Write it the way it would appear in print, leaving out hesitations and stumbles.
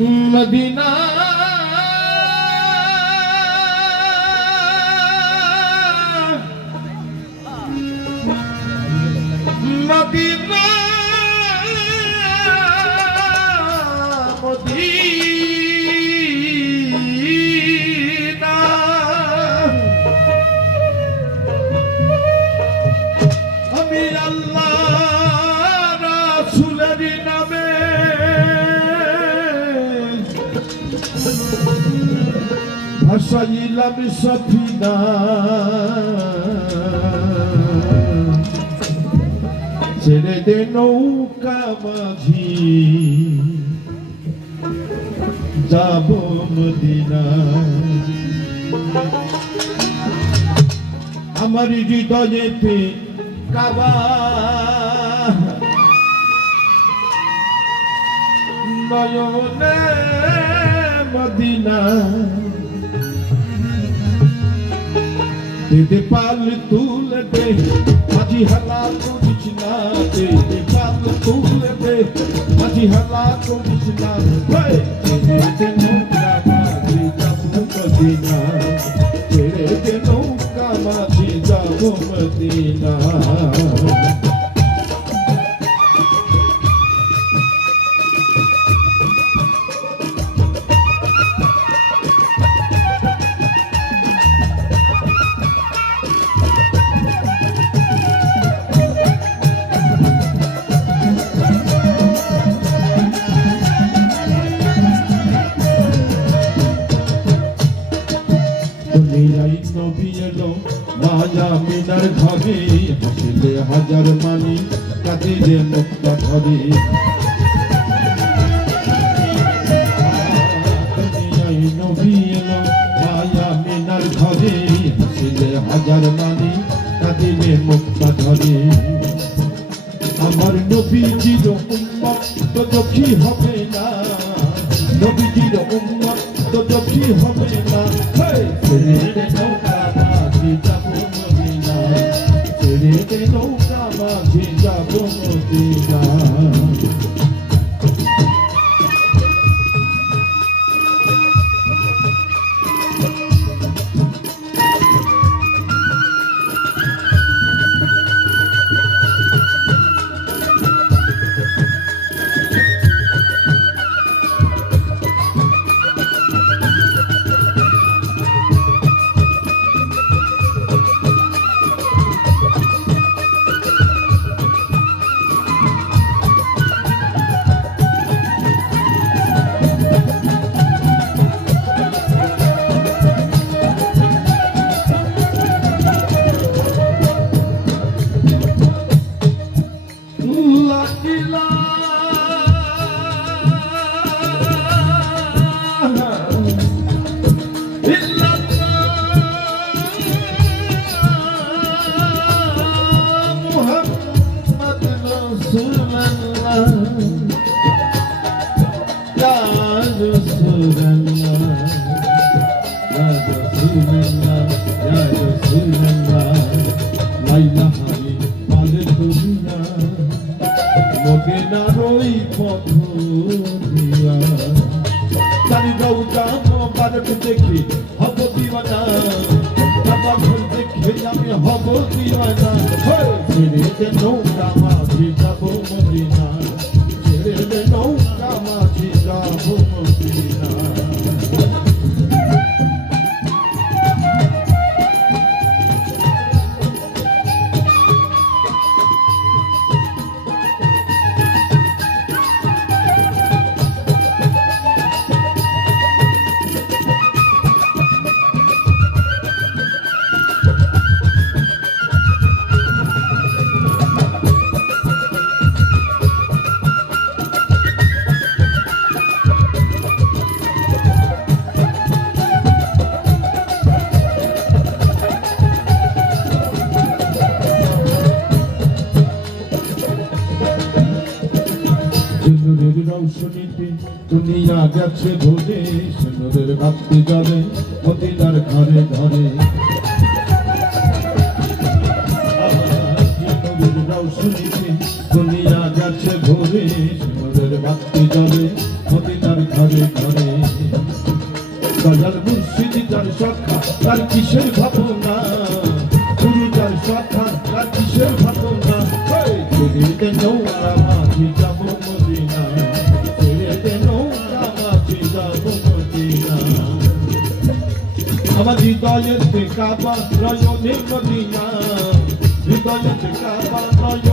Medina Medina Medina আমি আল্লাহ রাসূলের নামে ভাসাইলাম সফিনা ছেড়ে দে নৌকা মাঝি যাব মদিনা আমার হৃদয়েতে কাবা নয়নে মদিনা দে পাল তুলে দে মাঝি হালা করিস না দে পাল তুলে দে মাঝি হালা করিস না ছেড়ে নৌকা মাঝি যাব মদিনা ছেড়ে দে নৌকা মাঝি যাব মদিনা মিনার ঘরে হাসিলে হাজার মানি কাঁদিলে মুক্তা ধরে নবী এলো মায়া মিনার ঘরে হাসিলে হাজার মানি কাঁদিলে মুক্তা ধরে আমার নবীজির উম্মত তো দুঃখী হবে না নবীজির উম্মত তো দুঃখী হবে না ছেড়ে নৌকা মাঝি যাব মদিনা ছেড়ে নৌকা মাঝি যাব মদিনা দেখি হব দিওয়ানা বাবা ঘর দেখে আমি হব দিওয়ানা ছেড়ে নৌকা মাঝি যাব মদিনা ছেড়ে নৌকা মাঝি যাব মদিনা রৌশনীতে দুনিয়া গেছে ভুলে সুন্দরের ভাবতে জলে মদিনার ঘরে ঘরে রৌশনীতে দুনিয়া গেছে ভুলে সুন্দরের ভাবতে জলে মদিনার ঘরে ঘরে ঘরে দয়াল মুর্শিদ যার সখা তার কিসের ভাবনা গুরু যার সখা তার কিসের ভাবনা ছেড়ে দে নৌকা মাঝি যাব মদিনা ছেড়ে দে নৌকা মাঝি যাব মদিনা আমার হৃদয়ের কাবা নয়নে মদিনা হৃদয়ের কাবা নয়নে